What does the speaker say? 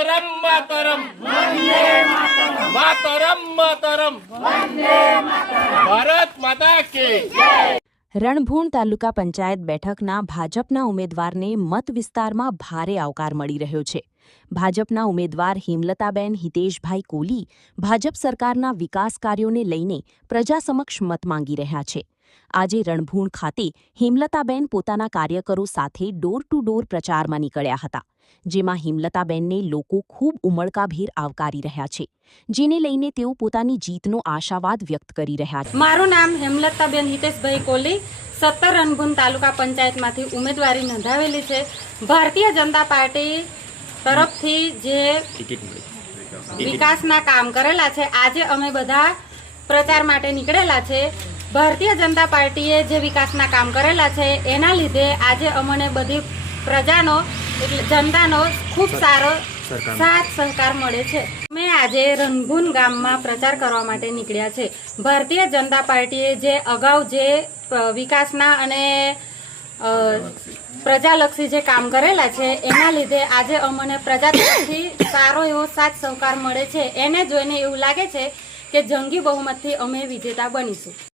मातरम मातरम मातरम मातरम भारत माता की રણભૂણ તાલુકા પંચાયત બેઠકના ભાજપના ઉમેદવારને મત વિસ્તારમાં ભારે આવકાર મળી રહ્યો છે. ભાજપના ઉમેદવાર હેમલતાબેન હિતેશભાઈ કોલી ભાજપ સરકારના વિકાસ કાર્યોને લઈને પ્રજા સમક્ષ મત માંગી રહ્યા છે. આજે રણભૂણ ખાતે હેમલતાબેન પોતાના કાર્યકરો સાથે ડોર ટુ ડોર પ્રચારમાં નીકળ્યા હતા, જેમાં હેમલતાબેનને લોકો ખૂબ ઉમળકાભેર આવકારી રહ્યા છે, જેને લઈને તેઓ પોતાની જીતનો આશાવાદ વ્યક્ત કરી રહ્યા છે. મારું નામ હેમલતાબેન હિતેશભાઈ કોલી 17 રણભૂણ તાલુકા પંચાયતમાંથી ઉમેદવારી નોંધાવેલી છે. ભારતીય જનતા પાર્ટી તરફથી જે વિકાસના કામ કરેલા છે, આજે અમે બધા પ્રચાર માટે નીકળેલા છે. ભારતીય જનતા પાર્ટીએ જે વિકાસના કામ કરેલા છે એના લીધે આજે અમને બધી પ્રજાનો એટલે જનતાનો ખૂબ સારો સાથ સહકાર મળે છે. અમે આજે રણભૂણ ગામમાં પ્રચાર કરવા માટે નીકળ્યા છે. ભારતીય જનતા પાર્ટીએ જે અગાઉ જે વિકાસના અને પ્રજાલક્ષી જે કામ કરેલા છે એના લીધે આજે અમને પ્રજા તરફથી સારો એવો સાથ સહકાર મળે છે. એને જોઈને એવું લાગે છે કે જંગી બહુમતથી અમે વિજેતા બનીશું.